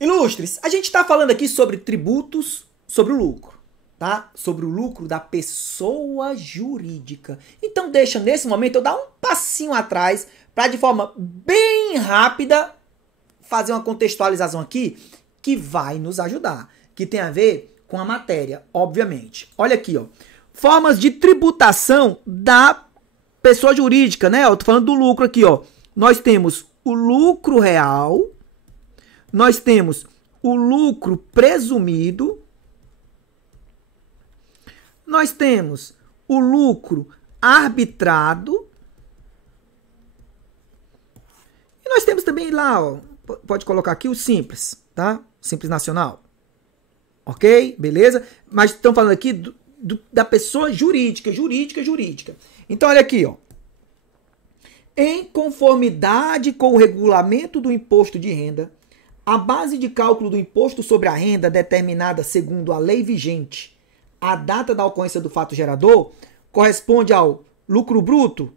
Ilustres, a gente está falando aqui sobre tributos, sobre o lucro, tá? Sobre o lucro da pessoa jurídica. Então deixa nesse momento eu dar um passinho atrás para de forma bem rápida fazer uma contextualização aqui que vai nos ajudar, que tem a ver com a matéria, obviamente. Olha aqui, ó. Formas de tributação da pessoa jurídica, né? Eu tô falando do lucro aqui, ó. Nós temos o lucro real, nós temos o lucro presumido, nós temos o lucro arbitrado e nós temos também lá, ó, pode colocar aqui o simples, tá? Simples nacional. Ok? Beleza? Mas estamos falando aqui da pessoa jurídica. Então, olha aqui, ó. Em conformidade com o regulamento do imposto de renda, a base de cálculo do imposto sobre a renda determinada segundo a lei vigente, a data da ocorrência do fato gerador, corresponde ao lucro bruto?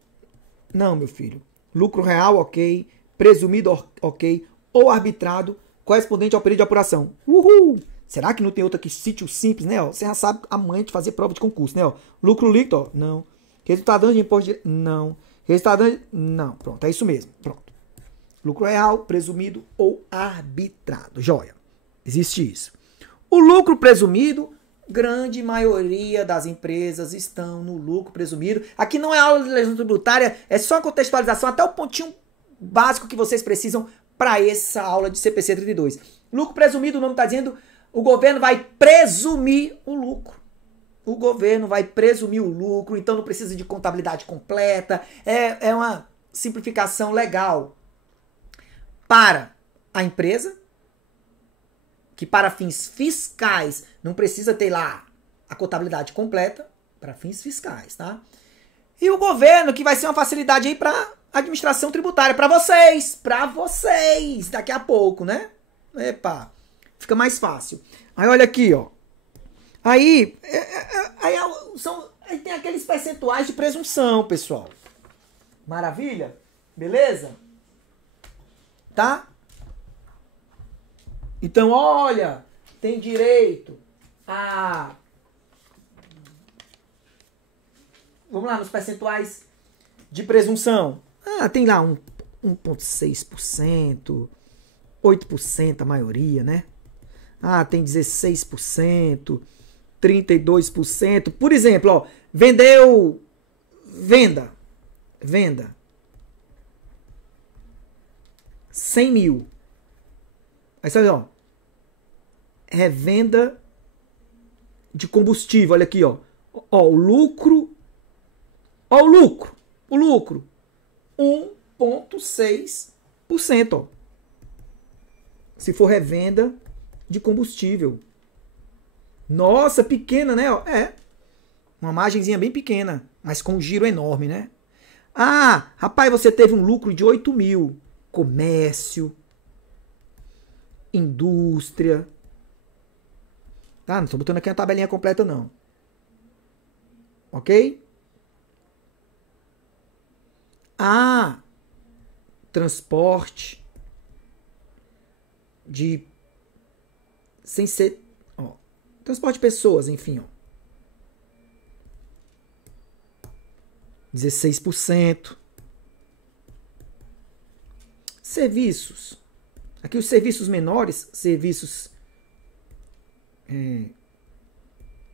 Não, meu filho. Lucro real, ok. Presumido, ok. Ou arbitrado, correspondente ao período de apuração. Uhul! Será que não tem outra que cite o simples, né? Ó, você já sabe a mãe de fazer prova de concurso, né? Ó, lucro líquido, ó, não. Resultado de imposto de... Não. Resultado de... Não. Pronto, é isso mesmo. Pronto. Lucro real, presumido ou arbitrado. Joia. Existe isso. O lucro presumido, grande maioria das empresas estão no lucro presumido. Aqui não é aula de legislação tributária, é só uma contextualização, até o pontinho básico que vocês precisam para essa aula de CPC 32. Lucro presumido, o nome está dizendo, o governo vai presumir o lucro. O governo vai presumir o lucro, então não precisa de contabilidade completa. É uma simplificação legal para a empresa, que para fins fiscais não precisa ter lá a contabilidade completa, para fins fiscais, tá? E o governo, que vai ser uma facilidade aí para administração tributária, para vocês, daqui a pouco, né? Epa, fica mais fácil. Aí olha aqui, ó. Aí tem aqueles percentuais de presunção, pessoal. Maravilha? Beleza? Tá? Então, olha, tem direito a... Vamos lá, nos percentuais de presunção. Ah, tem lá 1,6%, 8% a maioria, né? Ah, tem 16%, 32%. Por exemplo, ó, venda, 100 mil. Aí sabe, ó, revenda de combustível, olha aqui, ó. Ó, o lucro, 1,6%, ó. Se for revenda de combustível. Nossa, pequena, né? É. Uma margenzinha bem pequena, mas com um giro enorme, né? Ah, rapaz, você teve um lucro de 8 mil. Comércio, indústria. Tá? Não estou botando aqui a tabelinha completa, não. Ok? Ah, transporte de... Sem ser... Ó, transporte de pessoas, enfim, ó. 16%. Serviços. Aqui os serviços menores, serviços...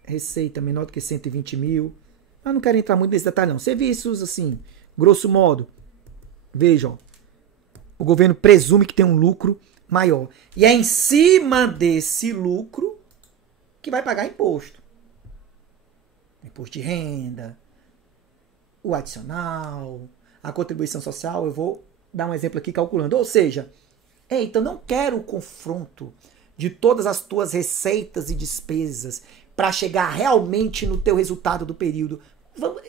receita menor do que 120 mil. Eu não quero entrar muito nesse detalhe, não. Serviços, assim, grosso modo. Vejam. O governo presume que tem um lucro maior. E é em cima desse lucro que vai pagar imposto. Imposto de renda, o adicional, a contribuição social. Eu vou dar um exemplo aqui calculando. Ou seja, eita, eu não quero o confronto de todas as tuas receitas e despesas para chegar realmente no teu resultado do período.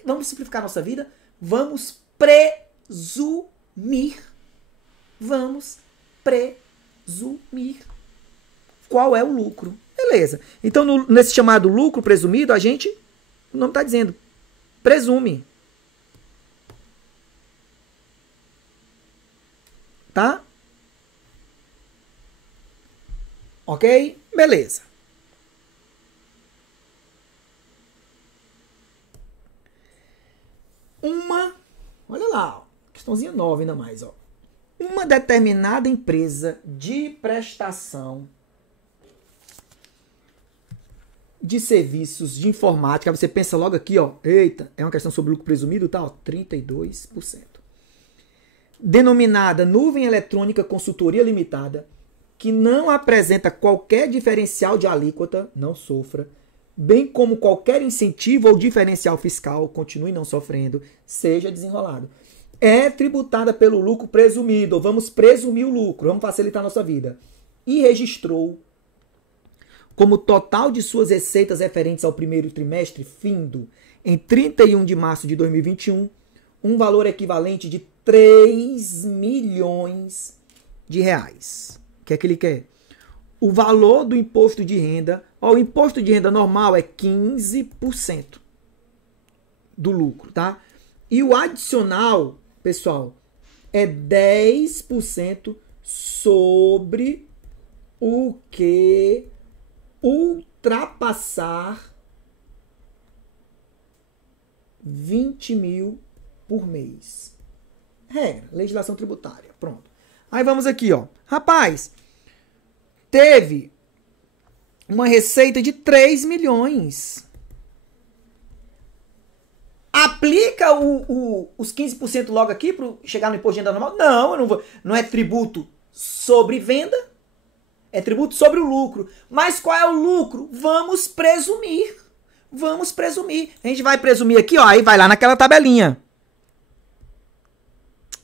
Vamos simplificar a nossa vida? Vamos presumir. Vamos presumir qual é o lucro. Beleza. Então, nesse chamado lucro presumido, a gente, o nome está dizendo, presume. Tá? Ok? Beleza. Olha lá, ó, questãozinha 9 ainda mais, ó. Uma determinada empresa de prestação de serviços de informática, você pensa logo aqui, ó, eita, é uma questão sobre lucro presumido, tá, ó, 32%. Denominada Nuvem Eletrônica Consultoria Limitada, que não apresenta qualquer diferencial de alíquota, não sofra, bem como qualquer incentivo ou diferencial fiscal, continue não sofrendo, seja desenrolado. É tributada pelo lucro presumido, ou vamos presumir o lucro, vamos facilitar a nossa vida. E registrou como total de suas receitas referentes ao primeiro trimestre, findo em 31 de março de 2021, um valor equivalente de 3 milhões de reais. O que é que ele quer? O valor do imposto de renda, ó, o imposto de renda normal é 15% do lucro, tá? E o adicional, pessoal, é 10% sobre o que ultrapassar 20 mil por mês. Regra, legislação tributária. Pronto. Aí vamos aqui, ó. Rapaz, teve uma receita de 3 milhões. Aplica os 15% logo aqui para chegar no imposto de renda normal? Não, eu não vou. Não é tributo sobre venda, é tributo sobre o lucro. Mas qual é o lucro? Vamos presumir. Vamos presumir. A gente vai presumir aqui, ó, aí vai lá naquela tabelinha.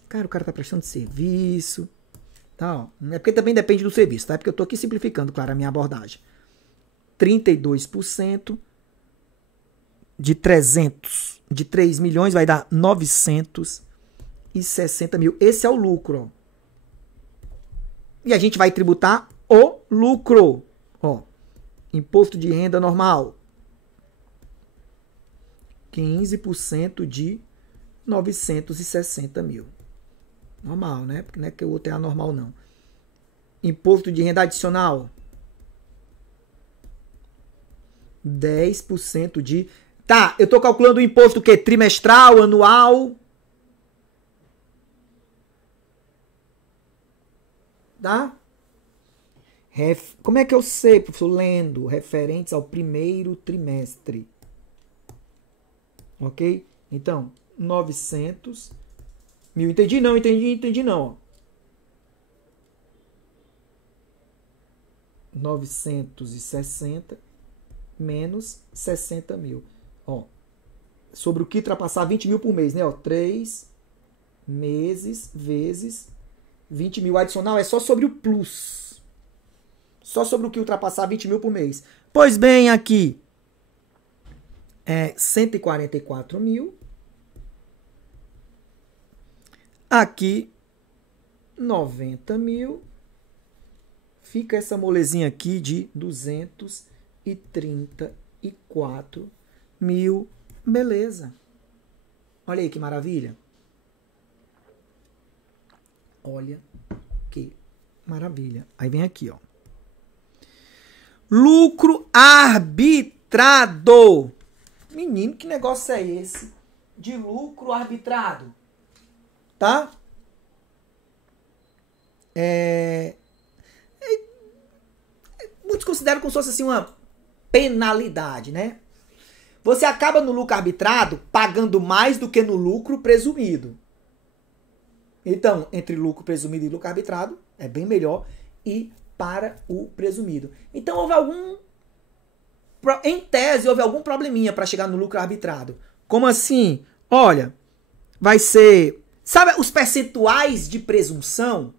Cara, o cara tá prestando serviço. Tá, ó. É porque também depende do serviço, tá? É porque eu tô aqui simplificando, claro, a minha abordagem. 32% de 300, de 3 milhões vai dar 960 mil. Esse é o lucro, ó. E a gente vai tributar o lucro. Ó, imposto de renda normal. 15% de 960 mil. Normal, né? Porque não é que o outro é anormal, não. Imposto de renda adicional. 10% de... Tá, eu tô calculando o imposto o quê? Trimestral, anual? Tá? Como é que eu sei, professor? Lendo. Referentes ao primeiro trimestre. Ok? Então, 900 mil. Entendi não, entendi não. 960 menos 60 mil. Ó, sobre o que ultrapassar 20 mil por mês, né? Ó, 3 meses vezes 20 mil. Adicional é só sobre o plus. Só sobre o que ultrapassar 20 mil por mês. Pois bem, aqui é 144 mil. Aqui 90 mil. Fica essa molezinha aqui de 234 mil. Beleza. Olha aí que maravilha. Olha que maravilha. Aí vem aqui, ó. Lucro arbitrado. Menino, que negócio é esse? De lucro arbitrado. Tá? Muitos consideram como se fosse assim uma penalidade, né? Você acaba no lucro arbitrado pagando mais do que no lucro presumido. Então, entre lucro presumido e lucro arbitrado, é bem melhor ir para o presumido. Então, em tese, houve algum probleminha para chegar no lucro arbitrado. Como assim? Olha, vai ser... Sabe os percentuais de presunção?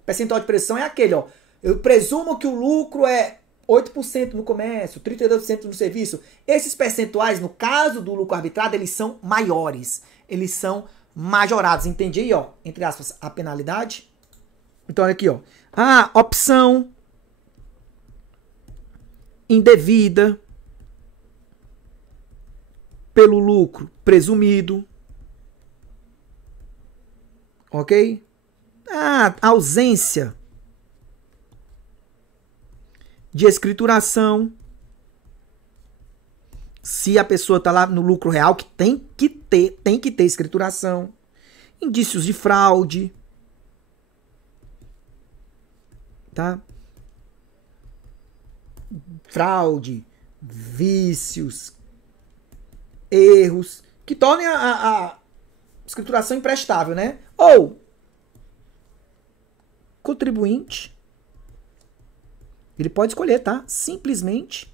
O percentual de presunção é aquele, ó. Eu presumo que o lucro é 8% no comércio, 32% no serviço. Esses percentuais, no caso do lucro arbitrado, eles são maiores. Eles são majorados. Entendi aí, ó, entre aspas, a penalidade. Então, olha aqui, ó. Opção indevida pelo lucro presumido. Ok? Ausência de escrituração. Se a pessoa está lá no lucro real, que tem que ter escrituração. Indícios de fraude. Tá? Fraude, vícios, erros, que tornem a escrituração imprestável, né? Ou contribuinte, ele pode escolher, tá? Simplesmente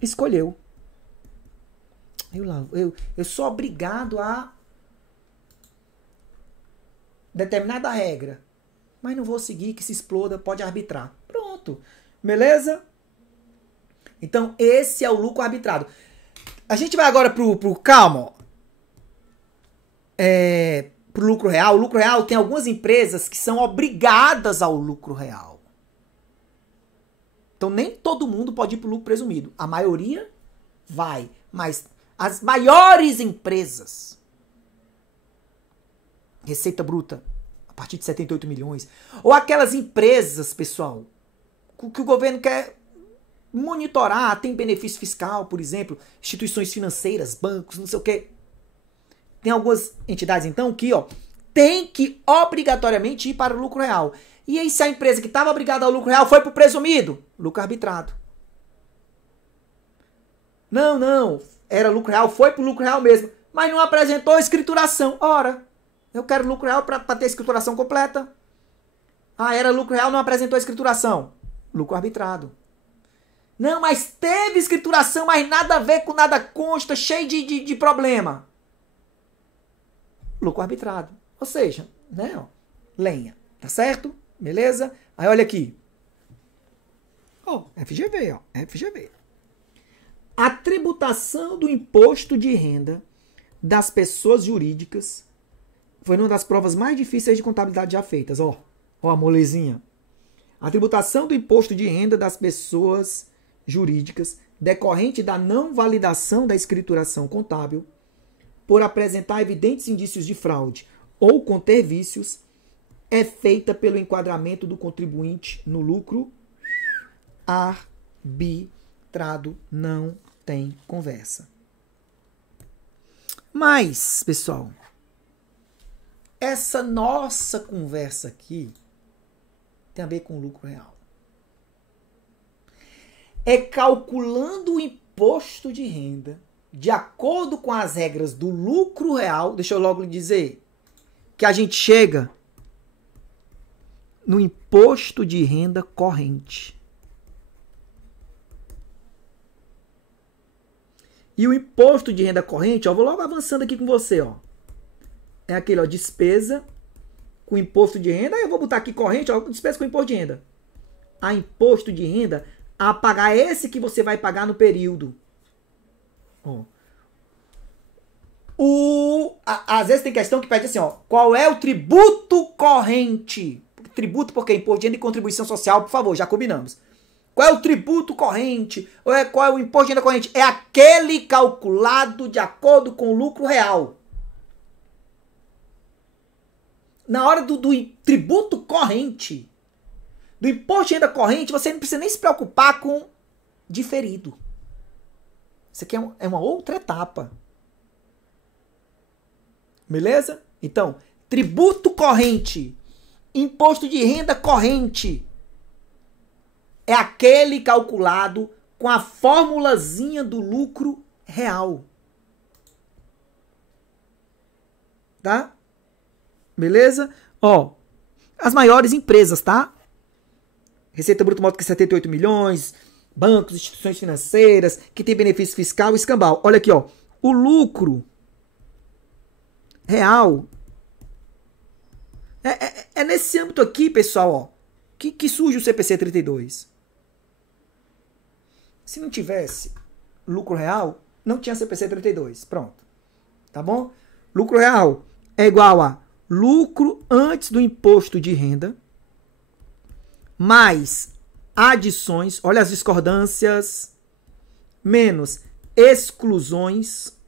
escolheu. Eu sou obrigado a determinada regra, mas não vou seguir, que se exploda, pode arbitrar. Pronto. Beleza? Então, esse é o lucro arbitrado. A gente vai agora pro calma. Pro lucro real. O lucro real tem algumas empresas que são obrigadas ao lucro real. Então, nem todo mundo pode ir pro lucro presumido. A maioria vai. Mas as maiores empresas, receita bruta a partir de 78 milhões, ou aquelas empresas, pessoal, que o governo quer monitorar, tem benefício fiscal, por exemplo, instituições financeiras, bancos, não sei o quê. Tem algumas entidades, então, que tem que obrigatoriamente ir para o lucro real. E aí, se a empresa que estava obrigada ao lucro real foi para o presumido, lucro arbitrado. Não, era lucro real, foi para o lucro real mesmo, mas não apresentou escrituração. Ora, eu quero lucro real para ter escrituração completa. Era lucro real, não apresentou escrituração. Lucro arbitrado. Não, mas teve escrituração, mas nada a ver com nada consta, cheio de problema. Lucro arbitrado. Ou seja, né, lenha. Tá certo? Beleza? Aí olha aqui. FGV, FGV. A tributação do imposto de renda das pessoas jurídicas foi uma das provas mais difíceis de contabilidade já feitas. Ó a molezinha. A tributação do imposto de renda das pessoas jurídicas decorrente da não validação da escrituração contábil por apresentar evidentes indícios de fraude ou conter vícios é feita pelo enquadramento do contribuinte no lucro arbitrado. Não tem conversa. Mas, pessoal, essa nossa conversa aqui tem a ver com o lucro real. É calculando o imposto de renda de acordo com as regras do lucro real. Deixa eu logo lhe dizer que a gente chega no imposto de renda corrente. E o imposto de renda corrente, vou logo avançando aqui com você, é aquele, despesa com imposto de renda. Aí eu vou botar aqui corrente, despesa com imposto de renda. A imposto de renda a pagar esse que você vai pagar no período. Às vezes tem questão que pede assim, qual é o tributo corrente? Tributo porque imposto de renda e contribuição social, por favor, já combinamos. Qual é o tributo corrente? Qual é o imposto de renda corrente? É aquele calculado de acordo com o lucro real. Na hora do tributo corrente, do imposto de renda corrente, você não precisa nem se preocupar com diferido. Isso aqui é uma outra etapa. Beleza? Então, tributo corrente, imposto de renda corrente, é aquele calculado com a formulazinha do lucro real. Tá? Beleza? As maiores empresas, tá? Receita bruta maior que 78 milhões, bancos, instituições financeiras, que tem benefício fiscal e escambau. Olha aqui, o lucro real é nesse âmbito aqui, pessoal, que surge o CPC 32. Se não tivesse lucro real, não tinha CPC 32. Pronto. Tá bom? Lucro real é igual a lucro antes do imposto de renda mais adições, olha as discordâncias, menos exclusões,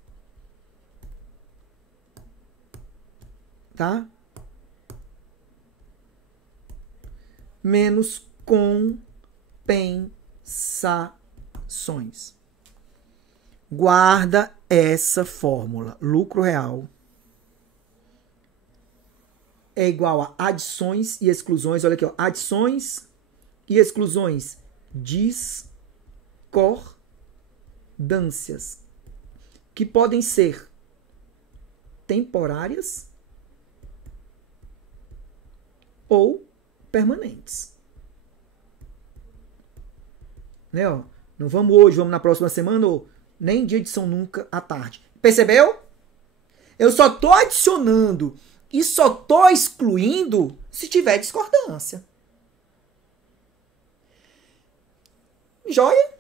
tá? menos compensações. Guarda essa fórmula. Lucro real é igual a adições e exclusões. Olha aqui, ó. Adições e exclusões. Discordâncias. Que podem ser temporárias ou permanentes. Né, ó? Não vamos hoje, vamos na próxima semana, ou nem dia de São Nunca à tarde. Percebeu? Eu só tô adicionando e só tô excluindo se tiver discordância. Joia?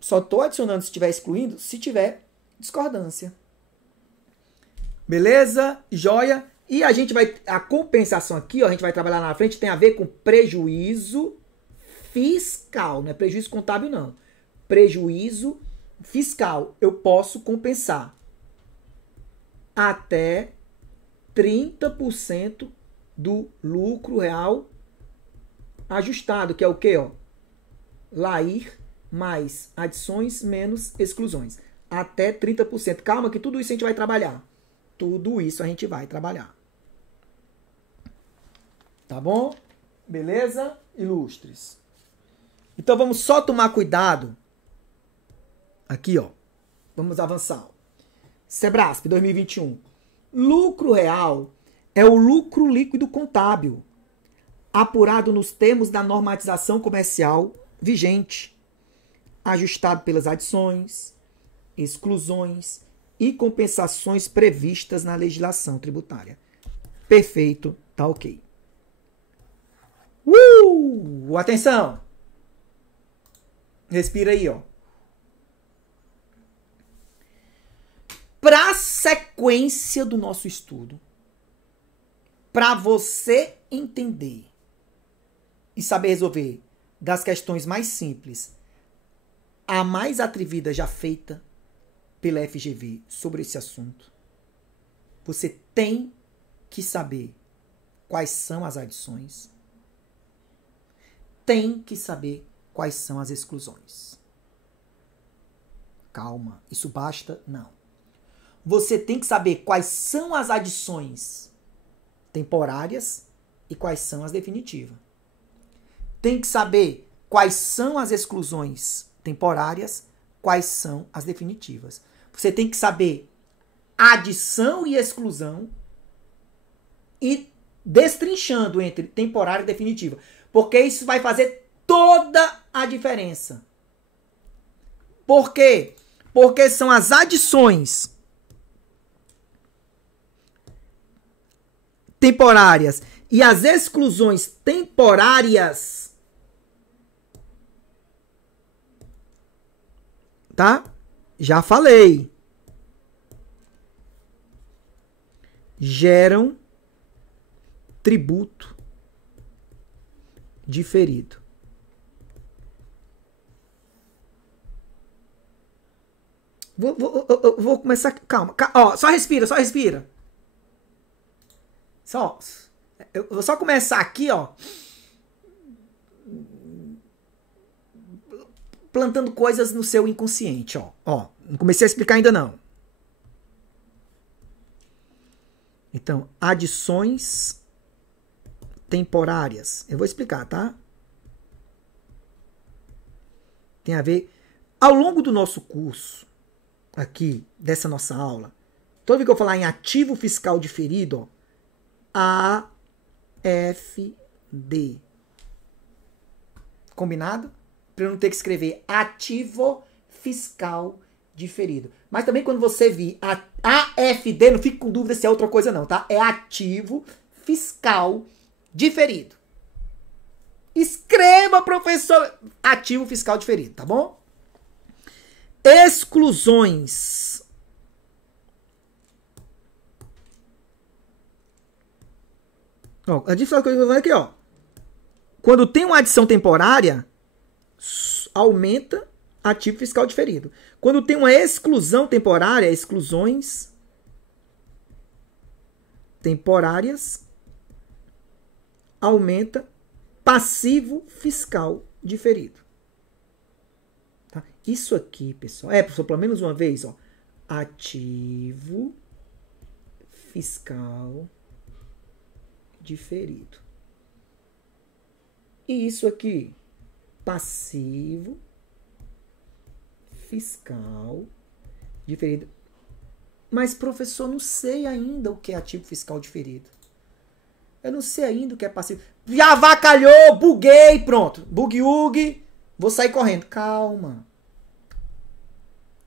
Só tô adicionando se tiver excluindo se tiver discordância. Beleza? Joia? E a gente vai, a compensação aqui, ó, a gente vai trabalhar na frente, tem a ver com prejuízo fiscal, não é prejuízo contábil não. Prejuízo fiscal. Eu posso compensar até 30% do lucro real ajustado, que é o quê, ó? LAIR mais adições menos exclusões. Até 30%. Calma que tudo isso a gente vai trabalhar. Tudo isso a gente vai trabalhar. Tá bom? Beleza? Ilustres. Então vamos só tomar cuidado. Aqui, ó. Vamos avançar. Sebrasp 2021. Lucro real é o lucro líquido contábil, apurado nos termos da normatização comercial vigente, ajustado pelas adições, exclusões e compensações previstas na legislação tributária. Perfeito, tá ok. Atenção! Respira aí, ó. Para a sequência do nosso estudo, para você entender e saber resolver das questões mais simples, a mais atrevida já feita pela FGV sobre esse assunto, você tem que saber quais são as adições, tem que saber quais são as exclusões. Calma, isso basta? Não. Você tem que saber quais são as adições temporárias e quais são as definitivas. Tem que saber quais são as exclusões temporárias, quais são as definitivas. Você tem que saber adição e exclusão e destrinchando entre temporária e definitiva. Porque isso vai fazer toda a diferença. Por quê? Porque são as adições temporárias e as exclusões temporárias, tá? Já falei. Geram tributo diferido. Vou começar. Calma. Ó, só respira, só respira. Eu vou só começar aqui, ó. Plantando coisas no seu inconsciente, ó. Ó, não comecei a explicar ainda não. Então, adições temporárias. Eu vou explicar, tá? Tem a ver... Ao longo do nosso curso, aqui, dessa nossa aula, toda vez que eu falar em ativo fiscal diferido, ó, AFD. Combinado? Para eu não ter que escrever ativo fiscal diferido. Mas também quando você vir AFD, não fique com dúvida se é outra coisa não, tá? É ativo fiscal diferido. Escreva, professor, ativo fiscal diferido, tá bom? Exclusões. Ó, a diferença que eu estou falando aqui, ó. Quando tem uma adição temporária, aumenta ativo fiscal diferido. Quando tem uma exclusão temporária, exclusões temporárias, aumenta passivo fiscal diferido. Tá? Isso aqui, pessoal, professor, pelo menos uma vez, ó. Ativo fiscal diferido. E isso aqui, passivo fiscal diferido. Mas, professor, não sei ainda o que é ativo fiscal diferido. Eu não sei ainda o que é passivo. Já avacalhou, buguei, pronto. Bug-ug, vou sair correndo. Calma.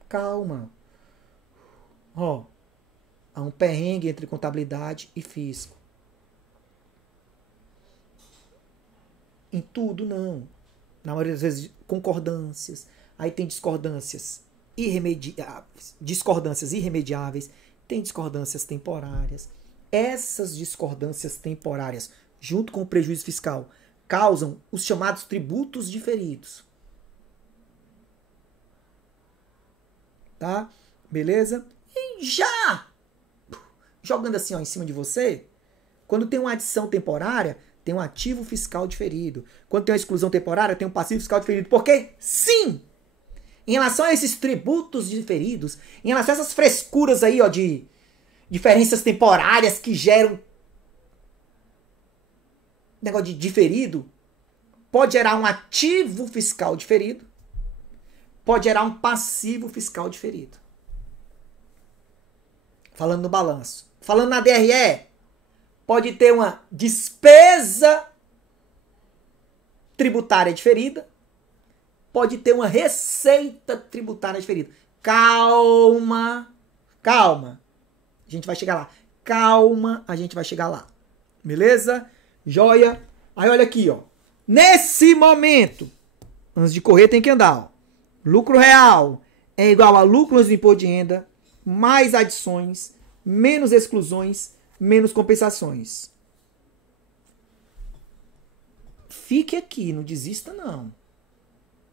Calma. Ó, há um perrengue entre contabilidade e fisco. Em tudo, não. Na maioria das vezes, concordâncias. Aí tem discordâncias irremediáveis. Tem discordâncias temporárias. Essas discordâncias temporárias, junto com o prejuízo fiscal, causam os chamados tributos diferidos. Tá? Beleza? E já jogando assim, ó, em cima de você, quando tem uma adição temporária, tem um ativo fiscal diferido. Quando tem uma exclusão temporária, tem um passivo fiscal diferido. Porque, sim, em relação a esses tributos diferidos, em relação a essas frescuras aí, ó, de diferenças temporárias que geram negócio de diferido, pode gerar um ativo fiscal diferido, pode gerar um passivo fiscal diferido. Falando no balanço. Falando na DRE, pode ter uma despesa tributária diferida, pode ter uma receita tributária diferida. Calma, calma. A gente vai chegar lá. Calma, a gente vai chegar lá. Beleza? Joia. Aí olha aqui, ó. Nesse momento, antes de correr tem que andar, ó. Lucro real é igual a lucro antes do imposto de renda, mais adições, menos exclusões, menos compensações. Fique aqui, não desista não.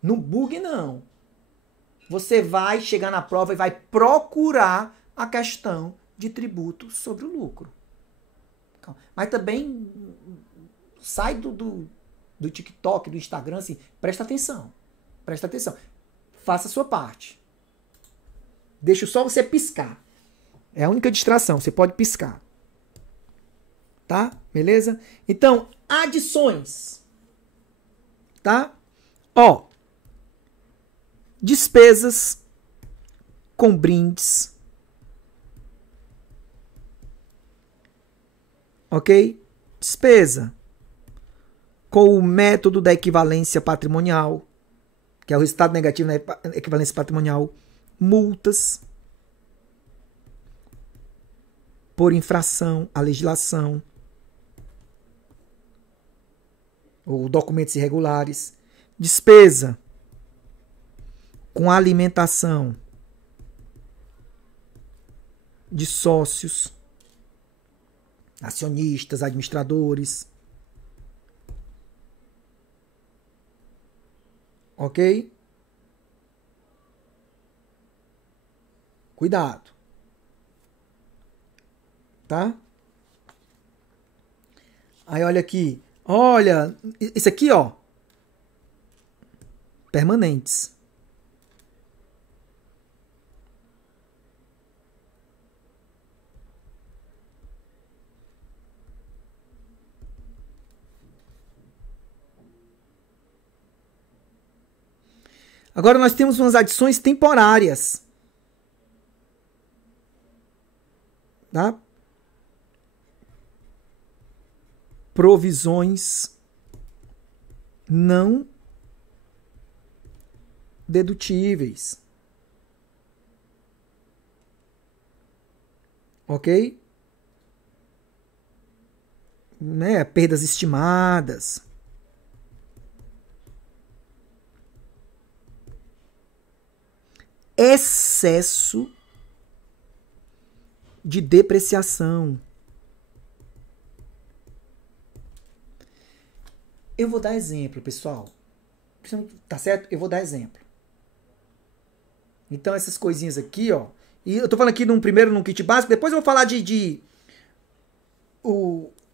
Não bugue não. Você vai chegar na prova e vai procurar a questão de tributo sobre o lucro. Mas também sai do TikTok, do Instagram, assim, presta atenção. Presta atenção. Faça a sua parte. Deixa só você piscar. É a única distração, você pode piscar. Tá? Beleza? Então, adições. Tá? Ó. Despesas com brindes. Ok? Despesa com o método da equivalência patrimonial, que é o resultado negativo na equivalência patrimonial. Multas por infração à legislação ou documentos irregulares. Despesa com alimentação de sócios, acionistas, administradores. Ok? Cuidado. Tá? Aí olha aqui. Olha, isso aqui, ó. Permanentes. Agora nós temos umas adições temporárias. Tá? Provisões não dedutíveis. Ok? Né? Perdas estimadas. Excesso de depreciação. Eu vou dar exemplo, pessoal. Tá certo? Eu vou dar exemplo. Então, essas coisinhas aqui, ó. E eu tô falando aqui primeiro num kit básico, depois eu vou falar de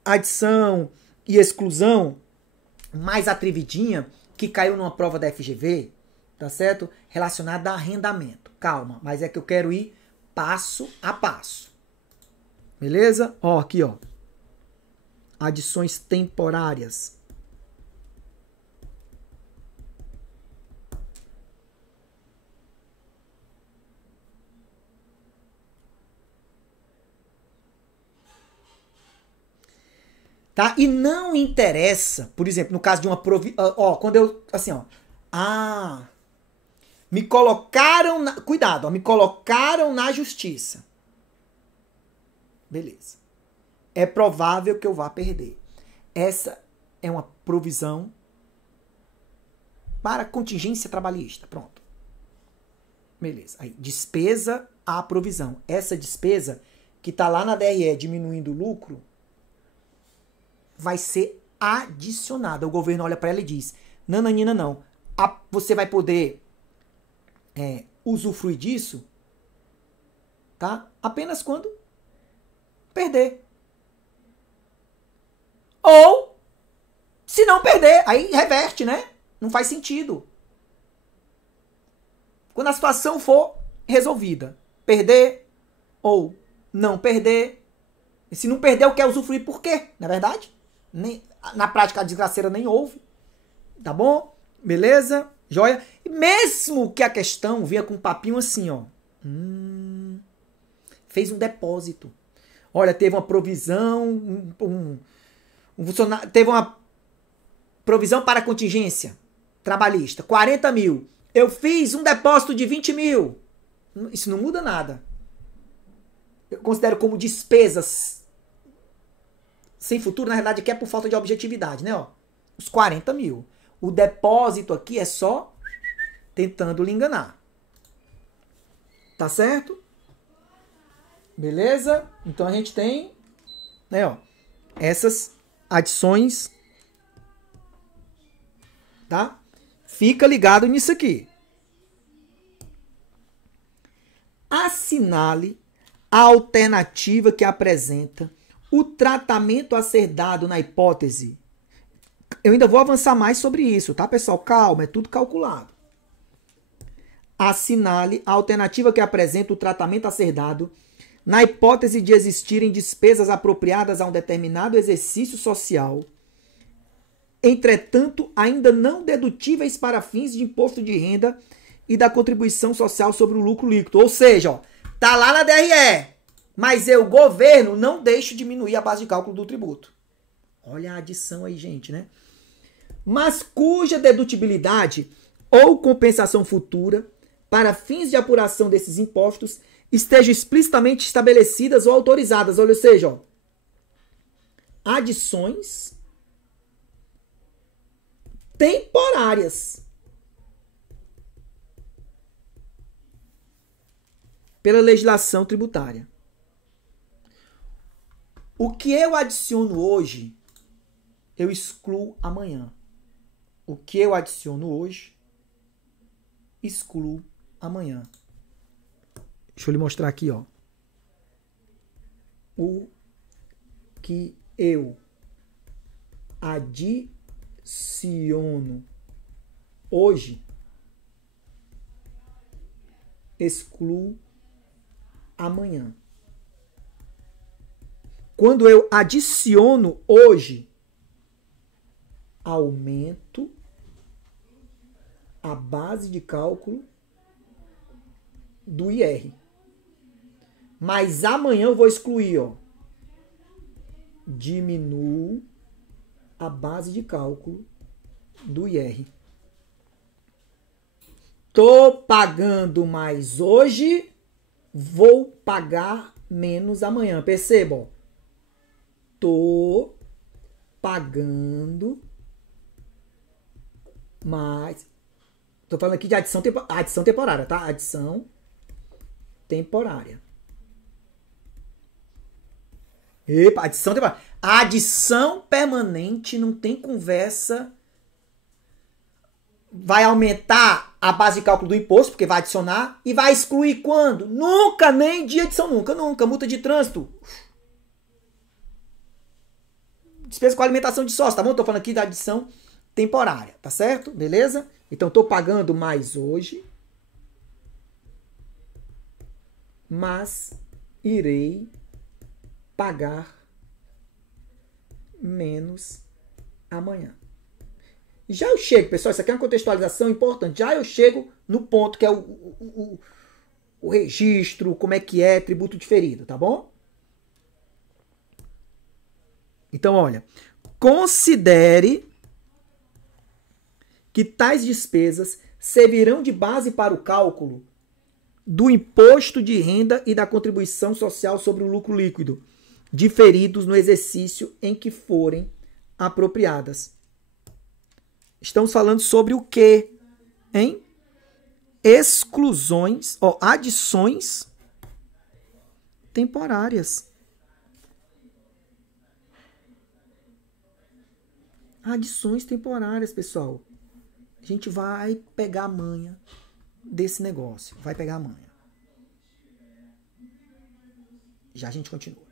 adição e exclusão mais atrevidinha que caiu numa prova da FGV, tá certo? Relacionada a arrendamento. Calma, mas é que eu quero ir passo a passo. Beleza? Ó, aqui, ó. Adições temporárias. Tá? E não interessa, por exemplo, no caso de uma quando eu, assim, ó, me colocaram, cuidado, ó, me colocaram na justiça. Beleza. É provável que eu vá perder. Essa é uma provisão para contingência trabalhista, pronto. Beleza. Aí, despesa à provisão. Essa despesa que tá lá na DRE diminuindo o lucro, vai ser adicionada. O governo olha para ela e diz, nananina não, você vai poder usufruir disso, tá? Apenas quando perder. Ou, se não perder, aí reverte, né? Não faz sentido. Quando a situação for resolvida, perder ou não perder, e se não perder, eu quero usufruir por quê? Na verdade? Na prática, a desgraceira nem houve. Tá bom? Beleza? Joia? E mesmo que a questão vinha com um papinho assim, ó. Fez um depósito. Olha, teve uma provisão, teve uma provisão para contingência trabalhista, 40 mil. Eu fiz um depósito de 20 mil. Isso não muda nada. Eu considero como despesas sem futuro, na realidade, aqui é por falta de objetividade, né? Ó, os 40 mil. O depósito aqui é só tentando lhe enganar. Tá certo? Beleza? Então a gente tem, né, ó, essas adições, tá? Fica ligado nisso aqui. Assinale a alternativa que apresenta o tratamento a ser dado na hipótese. Eu ainda vou avançar mais sobre isso, tá, pessoal? Calma, é tudo calculado. Assinale a alternativa que apresenta o tratamento a ser dado na hipótese de existirem despesas apropriadas a um determinado exercício social, entretanto, ainda não dedutíveis para fins de imposto de renda e da contribuição social sobre o lucro líquido. Ou seja, ó, tá lá na DRE, mas eu, governo, não deixo diminuir a base de cálculo do tributo. Olha a adição aí, gente, né? Mas cuja dedutibilidade ou compensação futura para fins de apuração desses impostos estejam explicitamente estabelecidas ou autorizadas. Ou seja, ó, adições temporárias pela legislação tributária. O que eu adiciono hoje, eu excluo amanhã. O que eu adiciono hoje, excluo amanhã. Deixa eu lhe mostrar aqui, ó. O que eu adiciono hoje, excluo amanhã. Quando eu adiciono hoje, aumento a base de cálculo do IR. Mas amanhã eu vou excluir, ó. Diminuo a base de cálculo do IR. Tô pagando mais hoje, vou pagar menos amanhã. Perceba, ó. Tô pagando mais. Tô falando aqui de adição temporária, tá? Adição temporária. Epa, adição temporária. A adição permanente não tem conversa. Vai aumentar a base de cálculo do imposto, porque vai adicionar. E vai excluir quando? Nunca, nem de adição, nunca. Multa de trânsito. Despesa com alimentação de sócio, tá bom? Tô falando aqui da adição temporária, tá certo? Beleza? Então, estou pagando mais hoje, mas irei pagar menos amanhã. Já eu chego, pessoal, isso aqui é uma contextualização importante. Já eu chego no ponto que é o registro, como é que é tributo diferido, tá bom? Então, olha, considere que tais despesas servirão de base para o cálculo do imposto de renda e da contribuição social sobre o lucro líquido, diferidos no exercício em que forem apropriadas. Estamos falando sobre o quê? Hein? Exclusões, adições temporárias. Adições temporárias, pessoal. A gente vai pegar a manha desse negócio. Vai pegar a manha. Já a gente continua.